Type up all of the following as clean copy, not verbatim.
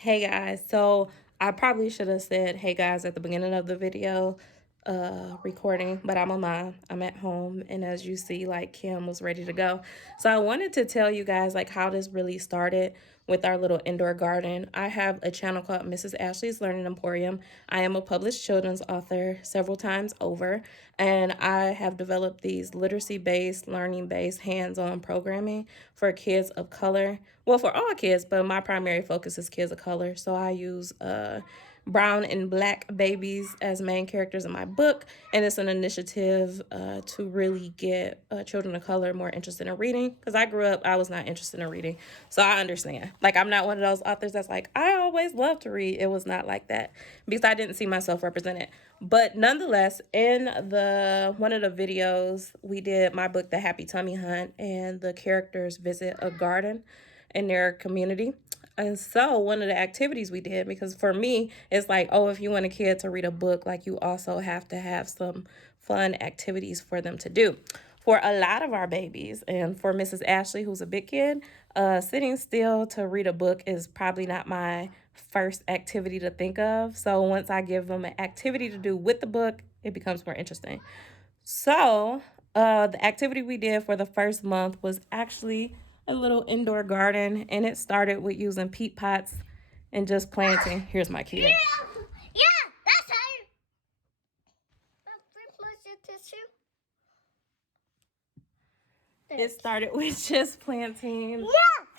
Hey guys, so I probably should have said hey guys at the beginning of the video recording, but I'm a mom. I'm at home, and as you see, like, Kim was ready to go. So I wanted to tell you guys like how this really started with our little indoor garden. I have a channel called Mrs. Ashlee's Learning Emporium. I am a published children's author several times over, and I have developed these literacy-based, learning-based, hands-on programming for kids of color. Well, for all kids, but my primary focus is kids of color. So I use brown and black babies as main characters in my book, and it's an initiative to really get children of color more interested in reading, because I grew up, I was not interested in reading, so I understand. Like, I'm not one of those authors that's like, I always loved to read. It was not like that, because I didn't see myself represented. But nonetheless, in the one of the videos we did, my book The Happy Tummy Hunt, and the characters visit a garden in their community. And so one of the activities we did, because for me, it's like, oh, if you want a kid to read a book, like, you also have to have some fun activities for them to do. For a lot of our babies, and for Mrs. Ashlee, who's a big kid, sitting still to read a book is probably not my first activity to think of. So once I give them an activity to do with the book, it becomes more interesting. So the activity we did for the first month was actually a little indoor garden, and it started with using peat pots and just planting. Here's my kid. Yeah, that's how you. It started with just planting. Yeah,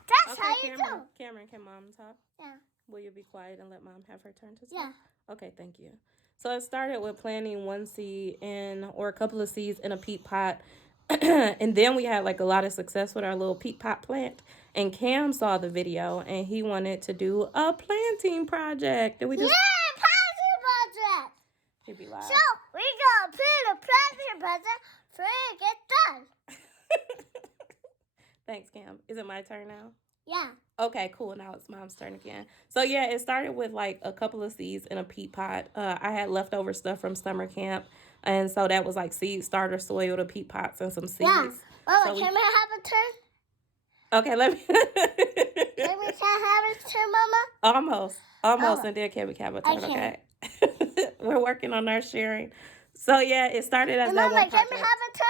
that's how you do. Cameron, can mom talk? Yeah. Will you be quiet and let mom have her turn to talk? Yeah. Okay, thank you. So it started with planting one seed or a couple of seeds in a peat pot. And then we had like a lot of success with our little peat pot plant. And Cam saw the video and he wanted to do a planting project. Did we just... Yeah, planting project. He'd be loud. So we gotta put a planting project for it to get done. Thanks, Cam. Is it my turn now? Yeah. Okay, cool. Now it's mom's turn again. So yeah, it started with like a couple of seeds in a peat pot. I had leftover stuff from summer camp, and so that was like seed starter soil, the peat pots, and some seeds. Yeah. Oh, so can I have a turn? Okay, let me. Can I have a turn, Mama? Almost, and then Cammy have a turn. Okay. We're working on our sharing. So yeah, it started as that Mama, one project. can I have a turn?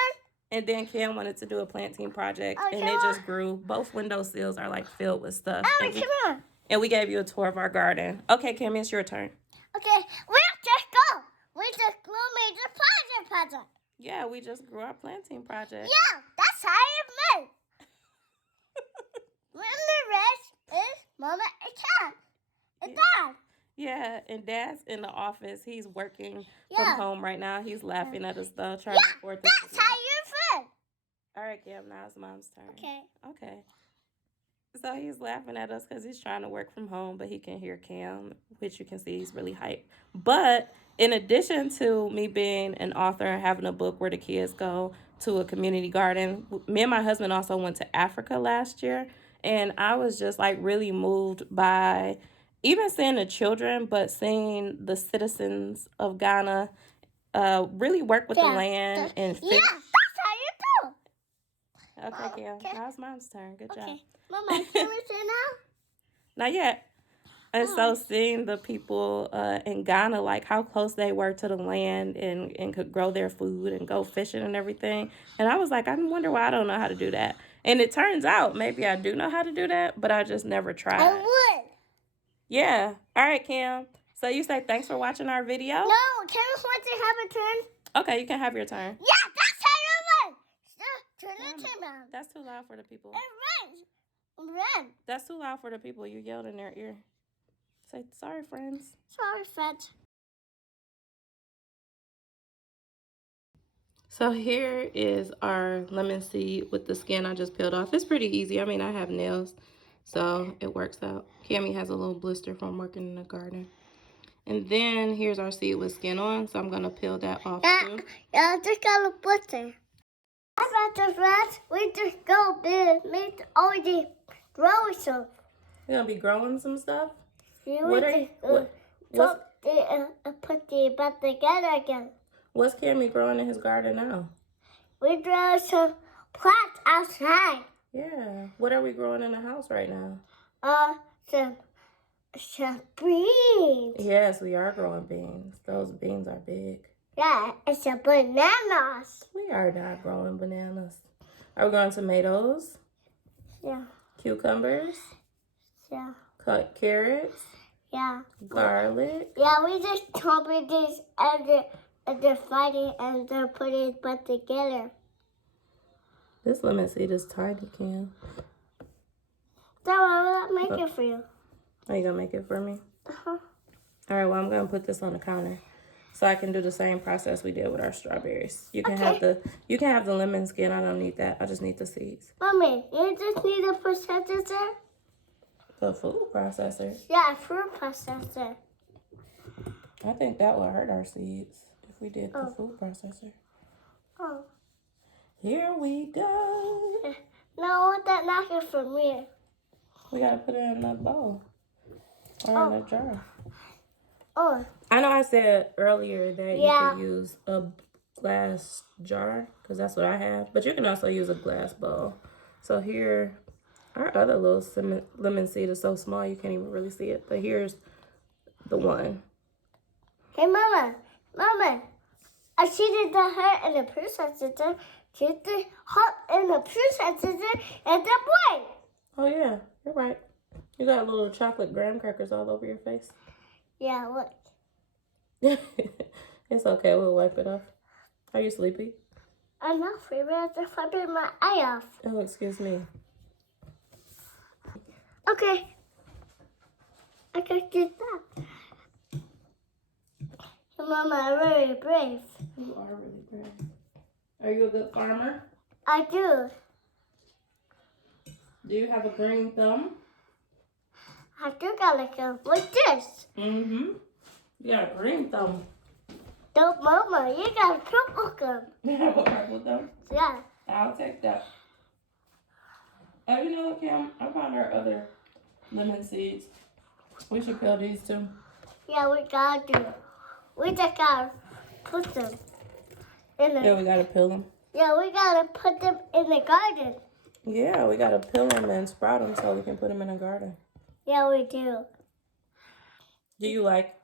And then Cam wanted to do a planting project, and it just grew. Both windowsills are like filled with stuff. Come on. And we gave you a tour of our garden. Okay, Cam, it's your turn. Okay, we'll just go. We just grew me the planting project. Yeah, we just grew our planting project. Yeah, that's how you move. When the rest is Mama and Cat and Dad. Yeah, and Dad's in the office. He's working from home right now. He's laughing at us though, trying to record this. That's how you feel. All right, Cam, now it's mom's turn. Okay. So he's laughing at us because he's trying to work from home, but he can hear Cam, which you can see he's really hyped. But in addition to me being an author and having a book where the kids go to a community garden, me and my husband also went to Africa last year. And I was just like really moved by even seeing the children, but seeing the citizens of Ghana really work with the land and fish. Yeah, that's how you do. Okay, Cam. Now it's mom's turn. Good job. Mama, can we say now? Not yet. And so seeing the people in Ghana, like how close they were to the land and could grow their food and go fishing and everything. And I was like, I wonder why I don't know how to do that. And it turns out maybe I do know how to do that, but I just never tried. I would. Yeah. All right, Cam. So you say thanks for watching our video? No, can we want to have a turn? Okay, you can have your turn. Yeah, that's how you win. Turn the turn around. That's too loud for the people. Run. That's too loud for the people. You yelled in their ear. Say, sorry, friends. Sorry, friends. So here is our lemon seed with the skin I just peeled off. It's pretty easy. I mean, I have nails, so it works out. Cammy has a little blister from working in the garden. And then here's our seed with skin on, so I'm going to peel that off too. Yeah, I just got a blister. About the rest, we just go make all the growing stuff. You're going to be growing some stuff? Put the back together again. What's Cammy growing in his garden now? We grow some plants outside. Yeah. What are we growing in the house right now? Some It's a bean. Yes, we are growing beans. Those beans are big. Yeah, it's a bananas. We are not growing bananas. Are we growing tomatoes? Yeah. Cucumbers? Yeah. Cut carrots? Yeah. Garlic? Yeah, we just copied this and they're fighting and they're putting it back together. This lemon seed is tiny, Cam. So I will make it for you. Are you gonna make it for me? Uh-huh. All right, well, I'm gonna put this on the counter so I can do the same process we did with our strawberries. You can have the lemon skin. I don't need that. I just need the seeds. Mommy, you just need a processor? The food processor. Yeah, fruit processor. I think that would hurt our seeds if we did the food processor. Oh. Here we go. No, I want that napkin for me. We gotta put it in a bowl or in a jar. Oh. I know I said earlier that you Yeah. could use a glass jar because that's what I have, but you can also use a glass bowl. So here, our other little lemon seed is so small you can't even really see it, but here's the one. Hey, Mama. Mama. I cheated the heart and the processor. Cheated the heart and the processor and the boy. Oh yeah, you're right. You got little chocolate graham crackers all over your face. Yeah, look. It's okay, we'll wipe it off. Are you sleepy? I'm not free, but I have to wipe my eye off. Oh, excuse me. Okay. I can do that. Mama, I'm very brave. You are really brave. Are you a good farmer? I do. Do you have a green thumb? I do got like a like this. Mm-hmm. You got a green thumb. No, Mama, you got a purple gum. You have a purple thumb? Yeah. I'll take that. Oh, you know what, Cam? I found our other lemon seeds. We should peel these too. Yeah, we gotta do it. We just gotta put them in the. Yeah, we gotta peel them. Yeah, we gotta put them in the garden. Yeah, we gotta peel them and sprout them so we can put them in a garden. Yeah, we do. Do you like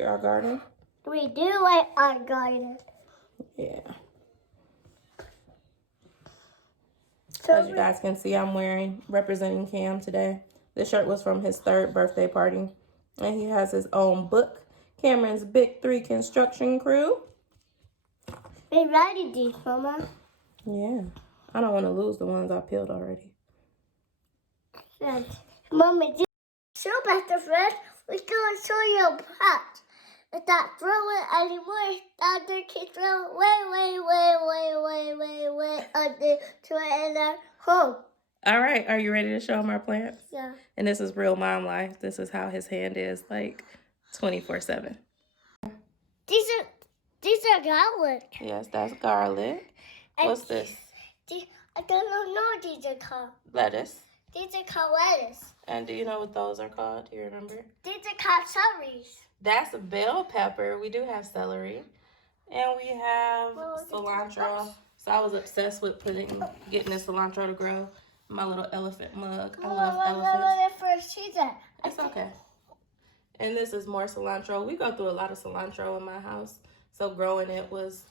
our garden? We do like our garden. Yeah. So As you guys can see, I'm representing Cam today. This shirt was from his 3rd birthday party. And he has his own book, Cameron's Big 3 Construction Crew. we ready, these, Mama. Yeah. I don't want to lose the ones I peeled already. Yes. Mommy, show back the friend. We gonna show you a pot. It's not throwing anymore. Other kids throw way under to in our home. All right. Are you ready to show him our plants? Yeah. And this is real mom life. This is how his hand is like 24/7. These are garlic. Yes, that's garlic. What's this? I don't know what these are called. Lettuce. These are called lettuce. And do you know what those are called? Do you remember? These are called celeries. That's a bell pepper. We do have celery. And we have cilantro. So I was obsessed with getting this cilantro to grow. My little elephant mug. I love elephants. It's okay. And this is more cilantro. We go through a lot of cilantro in my house. So growing it was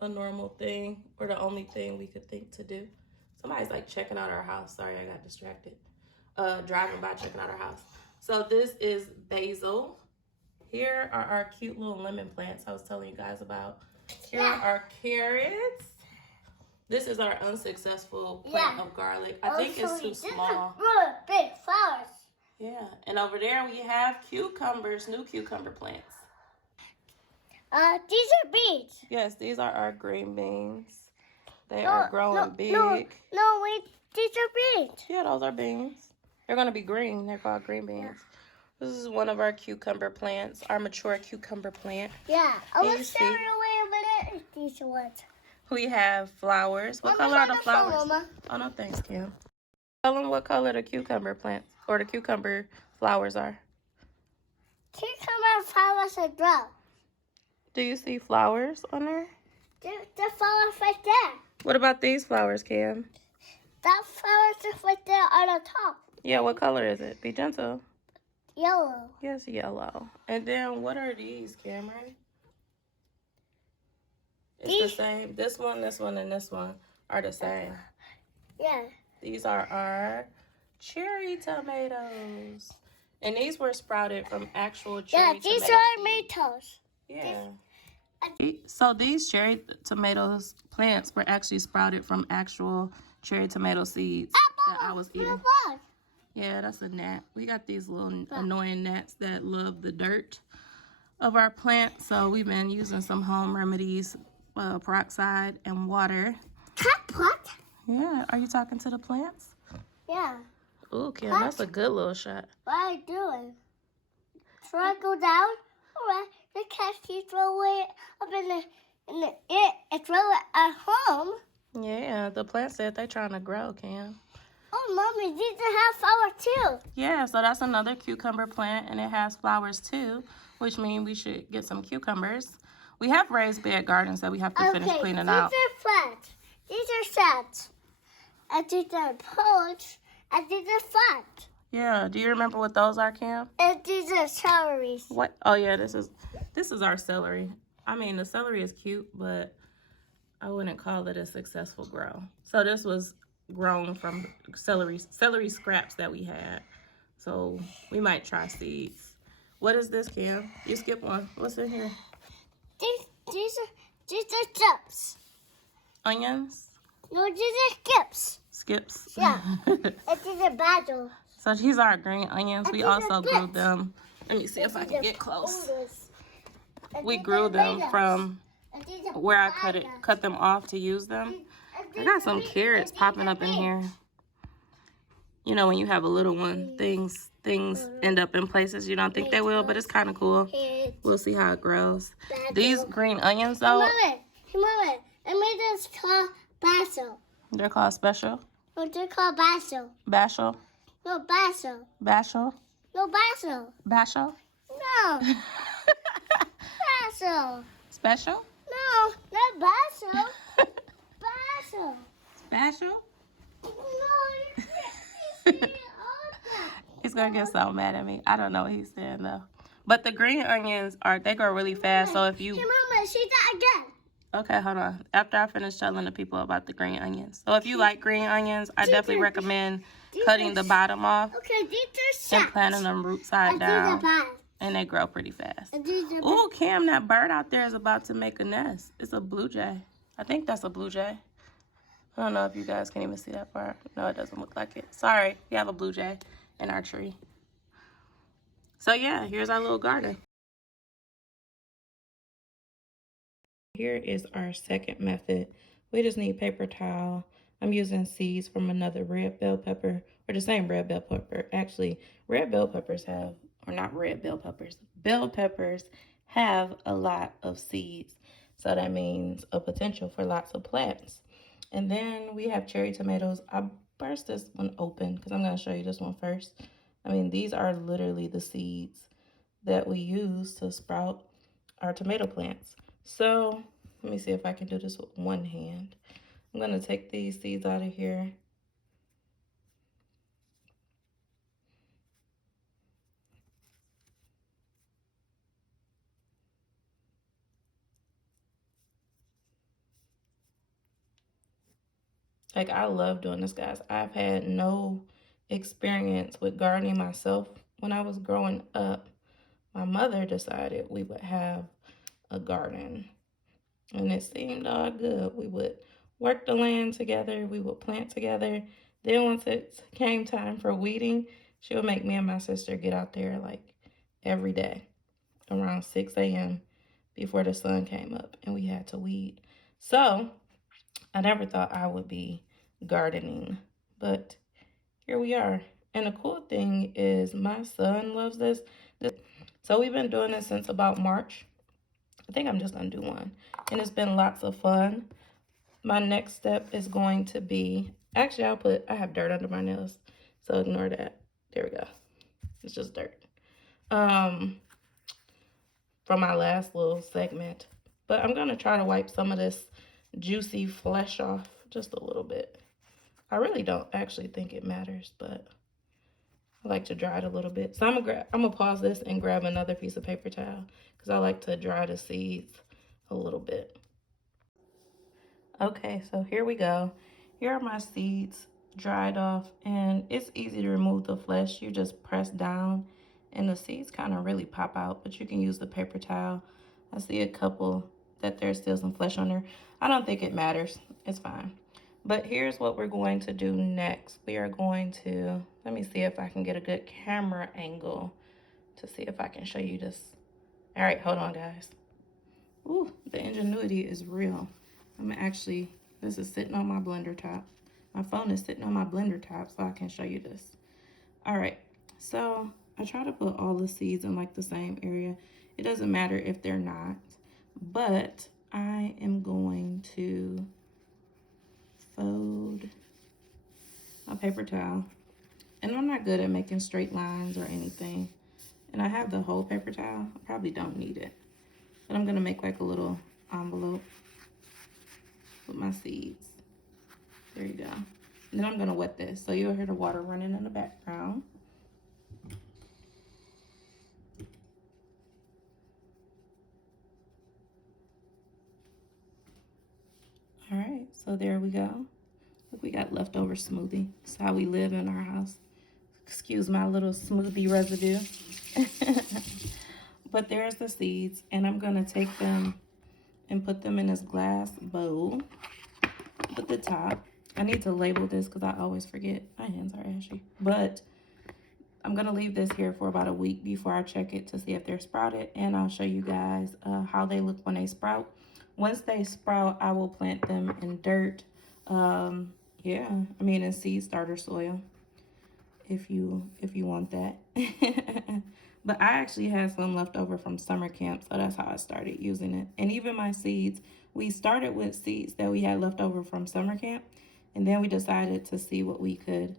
a normal thing or the only thing we could think to do. Somebody's like checking out our house. Sorry, I got distracted. Driving by checking out our house. So this is basil. Here are our cute little lemon plants I was telling you guys about. Here are our carrots. This is our unsuccessful plant of garlic. I think it's too small. Really big flowers. Yeah, and over there we have cucumbers, new cucumber plants. These are beets. Yes, these are our green beans. They are growing big. No, wait, these are beets. Yeah, those are beans. They're gonna be green. They're called green beans. This is one of our cucumber plants, our mature cucumber plant. Yeah, I want to show you a minute. These ones. We have flowers. What color are the flowers? Oh, no, thanks, Kim. Tell them what color the cucumber plants or the cucumber flowers are. Cucumber flowers are brown. Do you see flowers on there? The flowers right there. What about these flowers, Cam? That flowers is right there on the top. Yeah, what color is it? Be gentle. Yellow. Yes, yellow. And then what are these, Cameron? It's the same. This one, and this one are the same. Yeah. These are our cherry tomatoes. And these were sprouted from actual cherry tomatoes. Yeah, these are tomatoes. Yeah. So these cherry tomatoes plants were actually sprouted from actual cherry tomato seeds that I was eating. Yeah, that's a gnat. We got these little annoying gnats that love the dirt of our plant. So we've been using some home remedies, peroxide and water. What? Yeah, are you talking to the plants? Yeah. Ooh, Kim, that's a good little shot. What are you doing? Should I go down? Alright, the cat can throw it up in the air and throw it at home. Yeah, the plant said they're trying to grow, Kim. Oh, Mommy, these have flowers too. Yeah, so that's another cucumber plant, and it has flowers too, which means we should get some cucumbers. We have raised bed gardens that we have to finish cleaning out. These are flat. These are set. And these are poached. And these are flat. Yeah, do you remember what those are, Kim? And these are celery. What? Oh yeah, this is our celery. I mean, the celery is cute, but I wouldn't call it a successful grow. So this was grown from celery scraps that we had. So we might try seeds. What is this, Kim? You skip one. What's in here? These are chips. Onions? No, these are skips. Skips? Yeah. And these are basil. So these are green onions. And We these are also grew skips. them. Let me see if I can get close. And We these grew are them tomatoes. from And these are where I bananas. cut them off to use them. And I these got are some beets. carrots And these popping are up in beets. here. You know, when you have a little one, things end up in places you don't think they will, but it's kind of cool. Carrots. We'll see how it grows. Basil. These green onions, though, Hey, Mama, I made this called basil. they're called special. No, they're called basil. Basil. No, basil. Basil. No, basil. Basil. No, basil. Special. No, not basil. Basil. Special. No, you can't say all that. He's gonna get so mad at me. I don't know what he's saying though. But the green onions they grow really fast. So if you Hey, Mama, say that again. okay, hold on. After I finish telling the people about the green onions. So if you like green onions, I definitely recommend cutting the bottom off Okay, these are and set. planting them root side And these are down. bad. And they grow pretty fast. And these are Oh, Cam, that bird out there is about to make a nest. It's a blue jay. I think that's a blue jay. I don't know if you guys can even see that part. No, it doesn't look like it. Sorry, we have a blue jay in our tree. So yeah, here's our little garden. Here is our second method. We just need paper towel. I'm using seeds from another red bell pepper, or the same red bell pepper. Actually, red bell peppers have, or not red bell peppers, bell peppers have a lot of seeds. So that means a potential for lots of plants. And then we have cherry tomatoes. I burst this one open because I'm going to show you this one first. I mean, these are literally the seeds that we use to sprout our tomato plants. So let me see if I can do this with one hand. I'm going to take these seeds out of here. Like, I love doing this, guys. I've had no experience with gardening myself. When I was growing up, my mother decided we would have a garden. And it seemed all good. We would work the land together. We would plant together. Then once it came time for weeding, she would make me and my sister get out there like every day around 6 a.m. before the sun came up and we had to weed. So I never thought I would be gardening, but here we are. And the cool thing is my son loves this. So we've been doing this since about March. I think I'm just gonna do one. And it's been lots of fun. My next step is going to be, actually I have dirt under my nails, so ignore that. There we go. It's just dirt. From my last little segment. But I'm gonna try to wipe some of this juicy flesh off just a little bit. I really don't actually think it matters, but I like to dry it a little bit. So I'm gonna pause this and grab another piece of paper towel because I like to dry the seeds a little bit. Okay, so here we go. Here are my seeds dried off, and it's easy to remove the flesh. You just press down and the seeds kind of really pop out, but you can use the paper towel. I see a couple that there's still some flesh on there. I don't think it matters. It's fine. But here's what we're going to do next. We are going to, let me see if I can get a good camera angle to see if I can show you this. All right, hold on, guys. Ooh, the ingenuity is real. I'm actually, this is sitting on my blender top. My phone is sitting on my blender top so I can show you this. All right, so I try to put all the seeds in like the same area. It doesn't matter if they're not, but I am going to fold my paper towel. And I'm not good at making straight lines or anything. And I have the whole paper towel. I probably don't need it. But I'm gonna make like a little envelope with my seeds. There you go. And then I'm gonna wet this. So you'll hear the water running in the background. All right, so there we go. Look, we got leftover smoothie. That's how we live in our house. Excuse my little smoothie residue. But there's the seeds, and I'm gonna take them and put them in this glass bowl with the top. I need to label this because I always forget. My hands are ashy. But I'm gonna leave this here for about a week before I check it to see if they're sprouted, and I'll show you guys how they look when they sprout. Once they sprout, I will plant them in dirt. Yeah, I mean in seed starter soil if you want that. But I actually had some left over from summer camp, so that's how I started using it. And even my seeds, we started with seeds that we had left over from summer camp, and then we decided to see what we could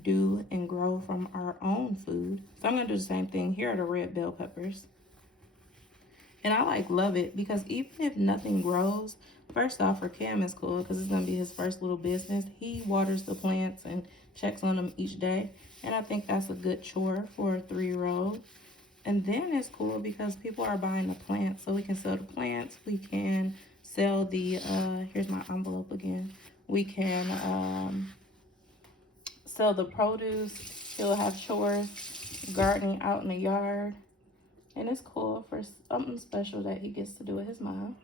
do and grow from our own food. So I'm gonna do the same thing. Here are the red bell peppers. And I like love it because even if nothing grows, first off for Cam it's cool because it's gonna be his first little business. He waters the plants and checks on them each day. And I think that's a good chore for a 3-year-old. And then it's cool because people are buying the plants. So we can sell the plants. We can sell the, here's my envelope again. We can sell the produce. He'll have chores, gardening out in the yard. And it's cool for something special that he gets to do with his mom.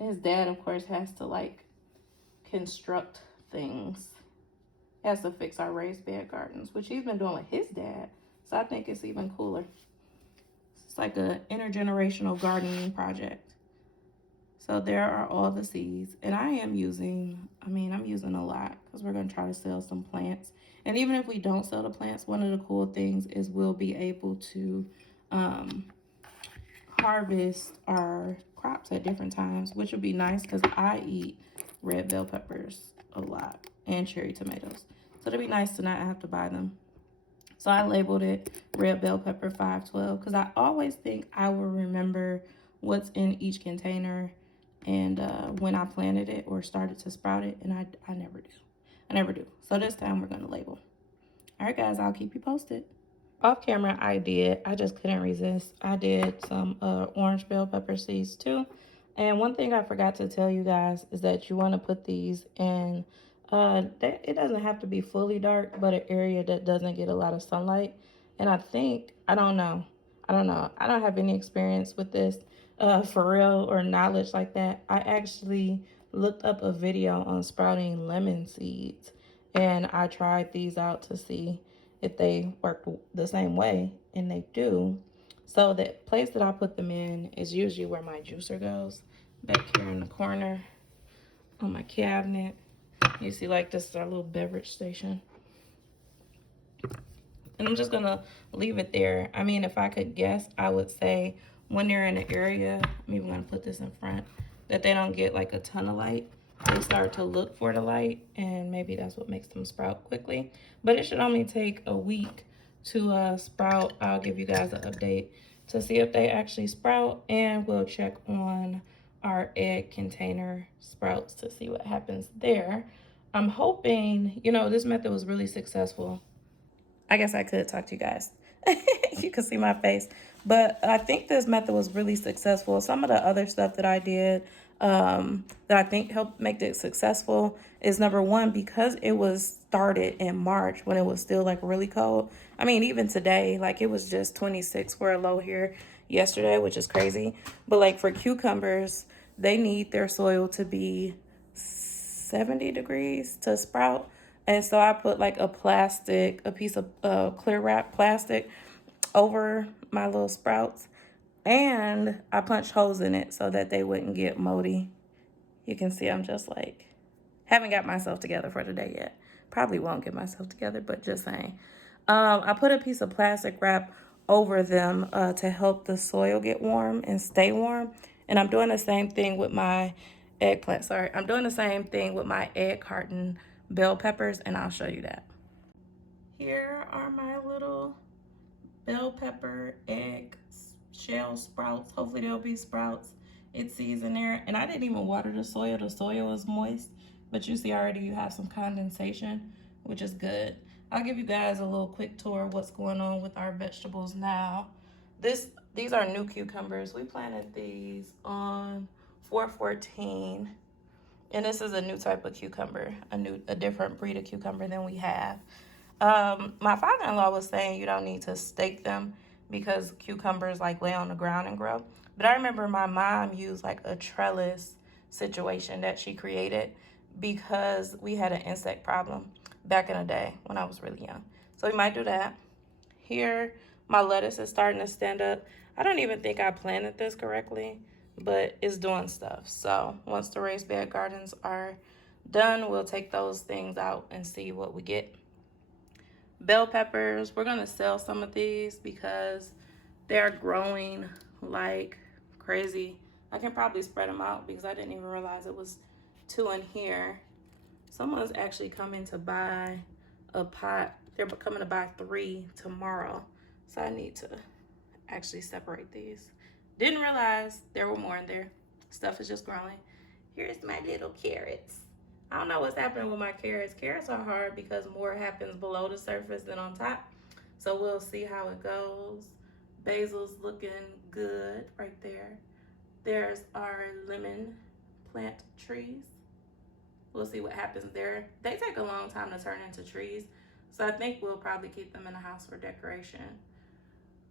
His dad, of course, has to like construct things. He has to fix our raised bed gardens, which he's been doing with his dad. So I think it's even cooler. It's like an intergenerational gardening project. So there are all the seeds. And I am using, I'm using a lot because we're going to try to sell some plants. And even if we don't sell the plants, one of the cool things is we'll be able to harvest our crops at different times, which would be nice because I eat red bell peppers a lot and cherry tomatoes. So it'd be nice to not have to buy them. So I labeled it red bell pepper 512 because I always think I will remember what's in each container and when I planted it or started to sprout it, and I never do. I never do. So this time we're going to label. All right, guys, I'll keep you posted. Off camera, I just couldn't resist. I did some orange bell pepper seeds too. And one thing I forgot to tell you guys is that you want to put these in, it doesn't have to be fully dark, but an area that doesn't get a lot of sunlight. And I don't know. I don't have any experience with this for real or knowledge like that. I actually looked up a video on sprouting lemon seeds, and I tried these out to see if they work the same way, and they do. So the place that I put them in is usually where my juicer goes, back here in the corner on my cabinet. You see, like, this is our little beverage station. And I'm just gonna leave it there. I mean, if I could guess, I would say when they're in an area, I'm even gonna put this in front, that they don't get like a ton of light, they start to look for the light, and maybe that's what makes them sprout quickly. But it should only take a week to sprout. I'll give you guys an update to see if they actually sprout, and we'll check on our egg container sprouts to see what happens there. I'm hoping, this method was really successful. I guess I could talk to you guys. You can see my face. But I think this method was really successful. Some of the other stuff that I did that I think helped make it successful is number one, because it was started in March when it was still like really cold. I mean, even today, like it was just 26 for a low here yesterday, which is crazy. But like for cucumbers, they need their soil to be 70 degrees to sprout. And so I put like a piece of clear wrap plastic over my little sprouts. And I punched holes in it so that they wouldn't get moldy. You can see I'm just like, haven't got myself together for today yet. Probably won't get myself together, but just saying. I put a piece of plastic wrap over them to help the soil get warm and stay warm. And I'm doing the same thing with my eggplant. Sorry, I'm doing the same thing with my egg carton bell peppers, and I'll show you that. Here are my little bell pepper egg shell sprouts. Hopefully there'll be sprouts. It's seasoned there. And I didn't even water the soil. The soil is moist. But you see already you have some condensation, which is good. I'll give you guys a little quick tour of what's going on with our vegetables now. These are new cucumbers. We planted these on 414. And this is a new type of cucumber, a different breed of cucumber than we have. My father-in-law was saying you don't need to stake them because cucumbers like lay on the ground and grow. But I remember my mom used like a trellis situation that she created because we had an insect problem back in the day when I was really young. So we might do that. Here, my lettuce is starting to stand up. I don't even think I planted this correctly, but it's doing stuff. So once the raised bed gardens are done, we'll take those things out and see what we get. Bell peppers, we're gonna sell some of these because they're growing like crazy. I can probably spread them out because I didn't even realize it was two in here. Someone's actually coming to buy a pot. They're coming to buy 3 tomorrow. So I need to actually separate these. Didn't realize there were more in there. Stuff is just growing. Here's my little carrots. I don't know what's happening with my carrots. Carrots are hard because more happens below the surface than on top. So we'll see how it goes. Basil's looking good right there. There's our lemon plant trees. We'll see what happens there. They take a long time to turn into trees. So I think we'll probably keep them in the house for decoration.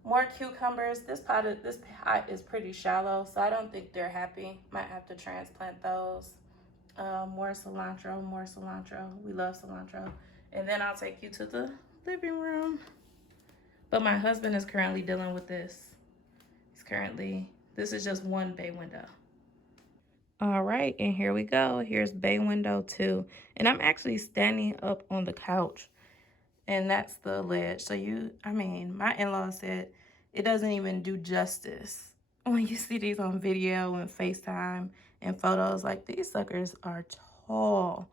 More cucumbers. This pot is pretty shallow, so I don't think they're happy. Might have to transplant those. More cilantro, more cilantro. We love cilantro. And then I'll take you to the living room. But my husband is currently dealing with this. This is just one bay window. All right, and here we go. Here's bay window 2. And I'm actually standing up on the couch. And that's the ledge. So my in-law said it doesn't even do justice when you see these on video and FaceTime and photos. Like, these suckers are tall.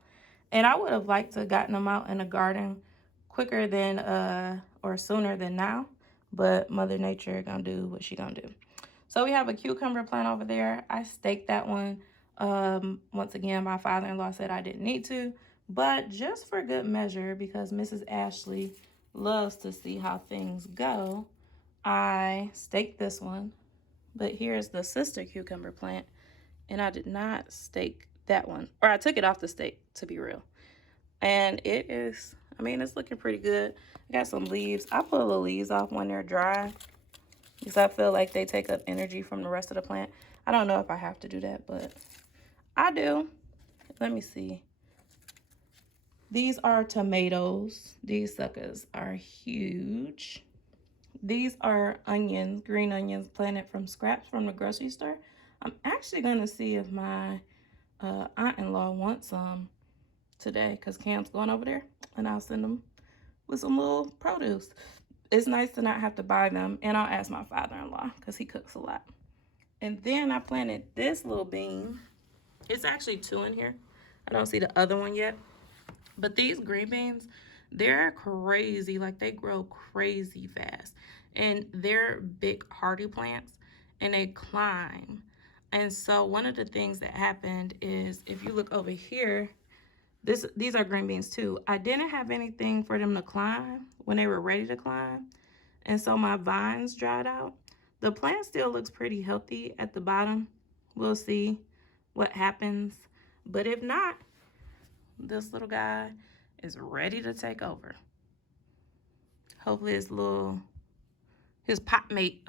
And I would have liked to have gotten them out in the garden quicker than or sooner than now. But Mother Nature gonna do what she gonna do. So we have a cucumber plant over there. I staked that one. Once again, my father-in-law said I didn't need to. But just for good measure, because Mrs. Ashlee loves to see how things go, I staked this one. But here's the sister cucumber plant. And I did not stake that one. Or I took it off the stake, to be real. And it's looking pretty good. I got some leaves. I pull the leaves off when they're dry because I feel like they take up energy from the rest of the plant. I don't know if I have to do that, but I do. Let me see. These are tomatoes. These suckers are huge. These are onions, green onions planted from scraps from the grocery store. I'm actually going to see if my aunt-in-law wants some today because Cam's going over there, and I'll send them with some little produce. It's nice to not have to buy them, and I'll ask my father-in-law because he cooks a lot. And then I planted this little bean. It's actually 2 in here. I don't see the other one yet. But these green beans, they're crazy. Like, they grow crazy fast. And they're big, hardy plants, and they climb. And so one of the things that happened is, if you look over here, These are green beans too. I didn't have anything for them to climb when they were ready to climb, and so my vines dried out. The plant still looks pretty healthy at the bottom. We'll see what happens. But if not, this little guy is ready to take over. Hopefully his pot mate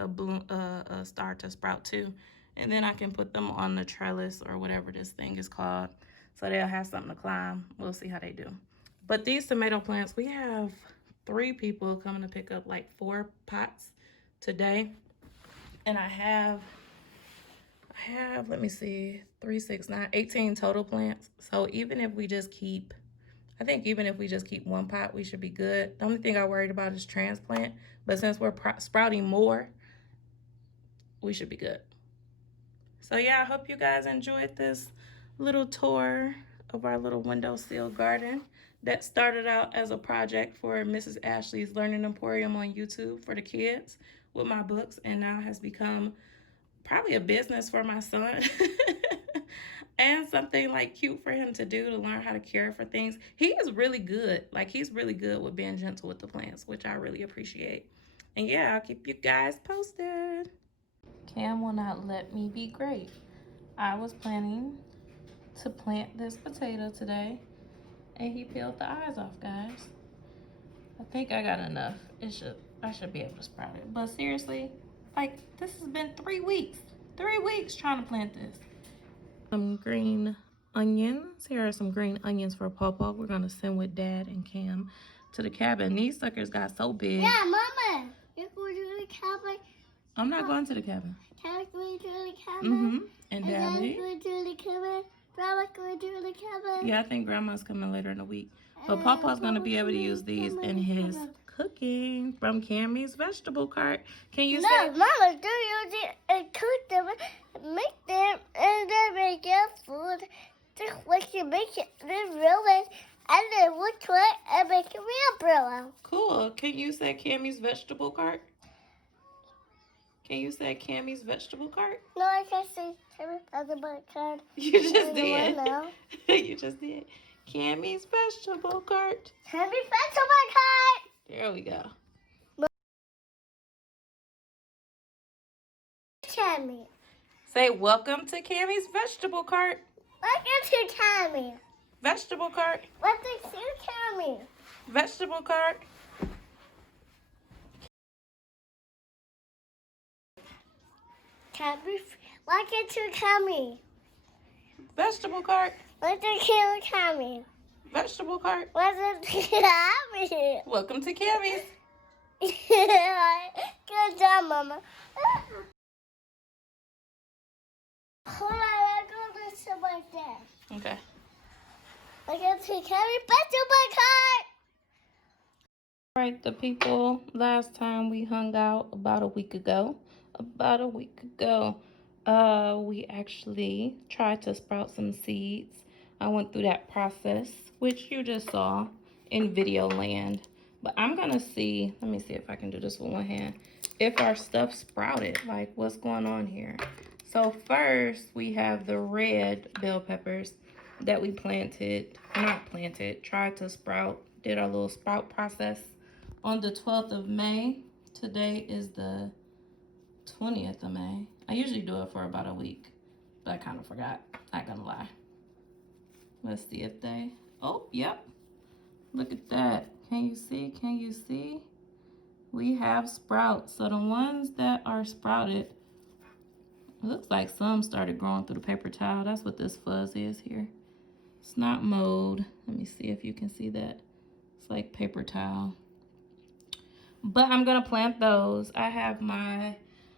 start to sprout too. And then I can put them on the trellis or whatever this thing is called. So they'll have something to climb. We'll see how they do. But these tomato plants, we have 3 people coming to pick up like 4 pots today. And I have, let me see, 3, 6, 9, 18 total plants. So even if we just keep, I think even if we just keep 1 pot, we should be good. The only thing I worried about is transplant. But since we're sprouting more, we should be good. So yeah, I hope you guys enjoyed this little tour of our little windowsill garden that started out as a project for Mrs. Ashlee's Learning Emporium on YouTube for the kids with my books, and now has become probably a business for my son. And something like cute for him to do, to learn how to care for things. He is really good. Like, he's really good with being gentle with the plants, which I really appreciate. And yeah, I'll keep you guys posted. Cam will not let me be great. I was planning to plant this potato today, and he peeled the eyes off, guys. I think I got enough. I should be able to sprout it. But seriously, like, this has been 3 weeks. 3 weeks trying to plant this. Some green onions. Here are some green onions for Pawpaw. We're gonna send with Dad and Cam to the cabin. These suckers got so big. Yeah, Mama, you're going to the cabin. I'm not going to the cabin. Dad's going to the cabin. Mm-hmm. And Daddy. Dad's going to the cabin. Grandma's going to the cabin. Yeah, I think Grandma's coming later in the week. But Pawpaw's gonna be able to use these in his cooking from Cammy's vegetable cart. Can you say? No, Mama, do use it and cook them, make them, and then make your food. Just like you make it, then roll it, and then look to it and make a real brillo. Cool. Can you say Cammy's vegetable cart? Can you say Cammy's vegetable cart? No, I can't say vegetable cart. You just did. You just did. Cammy's vegetable cart. Cammy's vegetable cart. There we go. Cammy. Say welcome to Cammy's vegetable cart. Welcome to Cammy. Vegetable cart. Welcome to Cammy. Vegetable cart. Cammy. Welcome to Cammy. Vegetable cart. Welcome to Cammy. Vegetable cart. Welcome to Cammy. Welcome to Cammy's. Good job, Mama. Hold on, I'll go to somewhere there. Okay. Welcome to Cammy vegetable cart. Right, the people, last time we hung out about a week ago, we actually tried to sprout some seeds. I went through that process, which you just saw in video land. But I'm gonna see, let me see if I can do this with one hand, if our stuff sprouted, like what's going on here. So first, we have the red bell peppers that we tried to sprout, did our little sprout process on the 12th of May. Today is the 20th of May. I usually do it for about a week, but I kind of forgot, not gonna lie. Let's see if they, oh, yep. Look at that. Can you see? Can you see? We have sprouts. So the ones that are sprouted, it looks like some started growing through the paper towel. That's what this fuzz is here. It's not mold. Let me see if you can see that. It's like paper towel. But I'm gonna plant those. I have my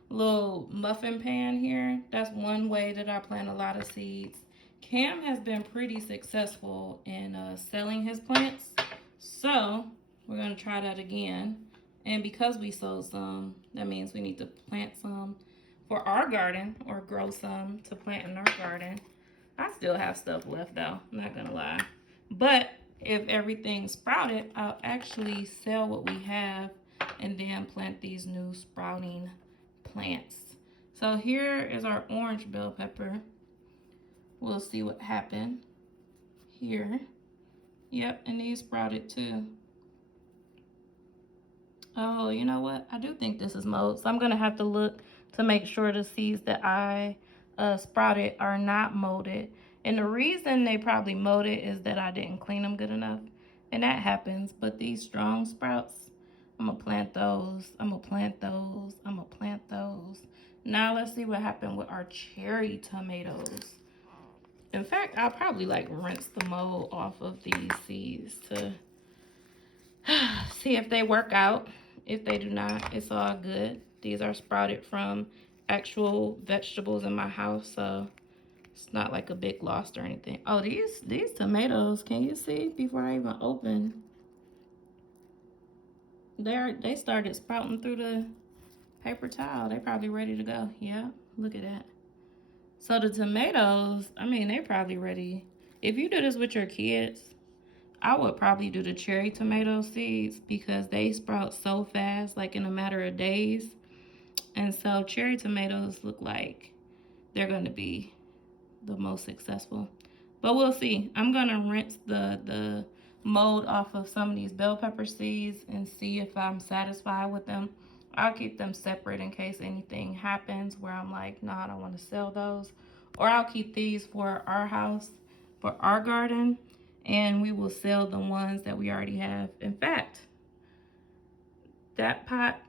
little muffin pan here. That's one way that I plant a lot of seeds. Cam has been pretty successful in selling his plants. So we're gonna try that again. And because we sold some, that means we need to plant some for our garden, or grow some to plant in our garden. I still have stuff left though, I'm not gonna lie. But if everything sprouted, I'll actually sell what we have and then plant these new sprouting plants. So here is our orange bell pepper. We'll see what happened here. Yep, and these sprouted too. Oh, you know what? I do think this is mold, so I'm gonna have to look to make sure the seeds that I sprouted are not molded. And the reason they probably molded is that I didn't clean them good enough, and that happens. But these strong sprouts, I'm gonna plant those. I'm gonna plant those. I'm gonna plant those. Now let's see what happened with our cherry tomatoes. In fact, I'll probably like rinse the mold off of these seeds to see if they work out. If they do not, it's all good. These are sprouted from actual vegetables in my house, so it's not like a big loss or anything. Oh, these tomatoes, can you see before I even open? They started sprouting through the paper towel. They probably ready to go. Yeah, look at that. So the tomatoes, I mean, they're probably ready. If you do this with your kids, I would probably do the cherry tomato seeds because they sprout so fast, like in a matter of days. And so cherry tomatoes look like they're going to be the most successful. But we'll see. I'm going to rinse the mold off of some of these bell pepper seeds and see if I'm satisfied with them. I'll keep them separate in case anything happens where I'm like, no, I don't want to sell those. Or I'll keep these for our house, for our garden, and we will sell the ones that we already have. In fact, that pot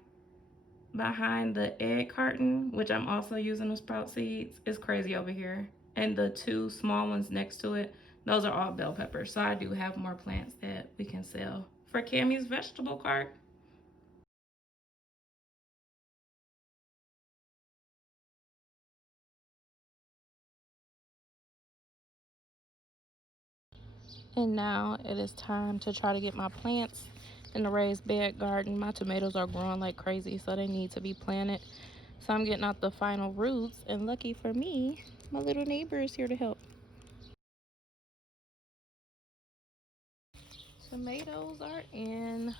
behind the egg carton, which I'm also using the sprout seeds, is crazy over here. And the two small ones next to it, those are all bell peppers. So I do have more plants that we can sell for Cammy's vegetable cart. And now it is time to try to get my plants in the raised bed garden. My tomatoes are growing like crazy, so they need to be planted. So I'm getting out the final roots, and lucky for me, my little neighbor is here to help. Tomatoes are in.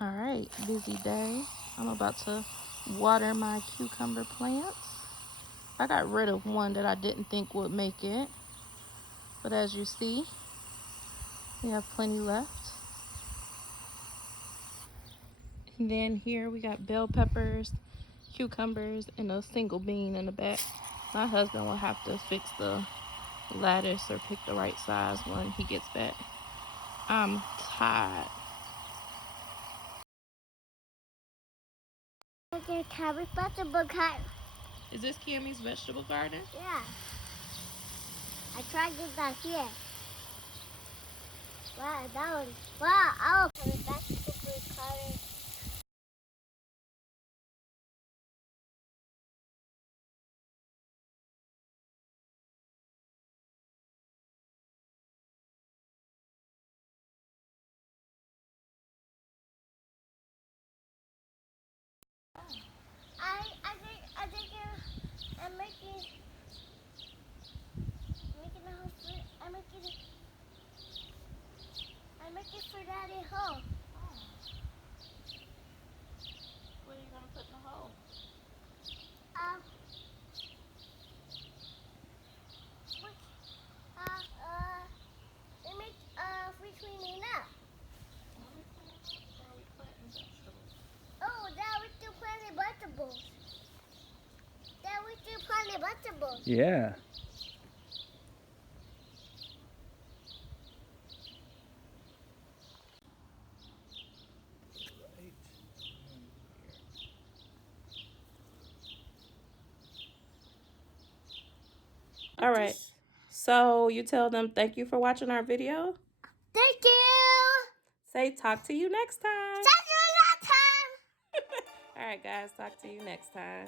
All right, busy day. I'm about to water my cucumber plants. I got rid of one that I didn't think would make it, but as you see, we have plenty left. And then here we got bell peppers, cucumbers, and a single bean in the back. My husband will have to fix the lattice or pick the right size when he gets back. I'm tired. Okay, Cammy's vegetable garden. Is this Cammy's vegetable garden? Yeah. I tried it back here. Wow, that one. Wow, oh, Cammy's vegetable garden. I think I'm making a whole food. I'm making for Daddy home. What are you gonna put in the hole? Um, they make free cleaning up. Oh, that we do plenty vegetables. That we do plenty vegetables. Yeah. All right. So you tell them thank you for watching our video. Thank you. Say talk to you next time. Talk to you next time. All right, guys. Talk to you next time.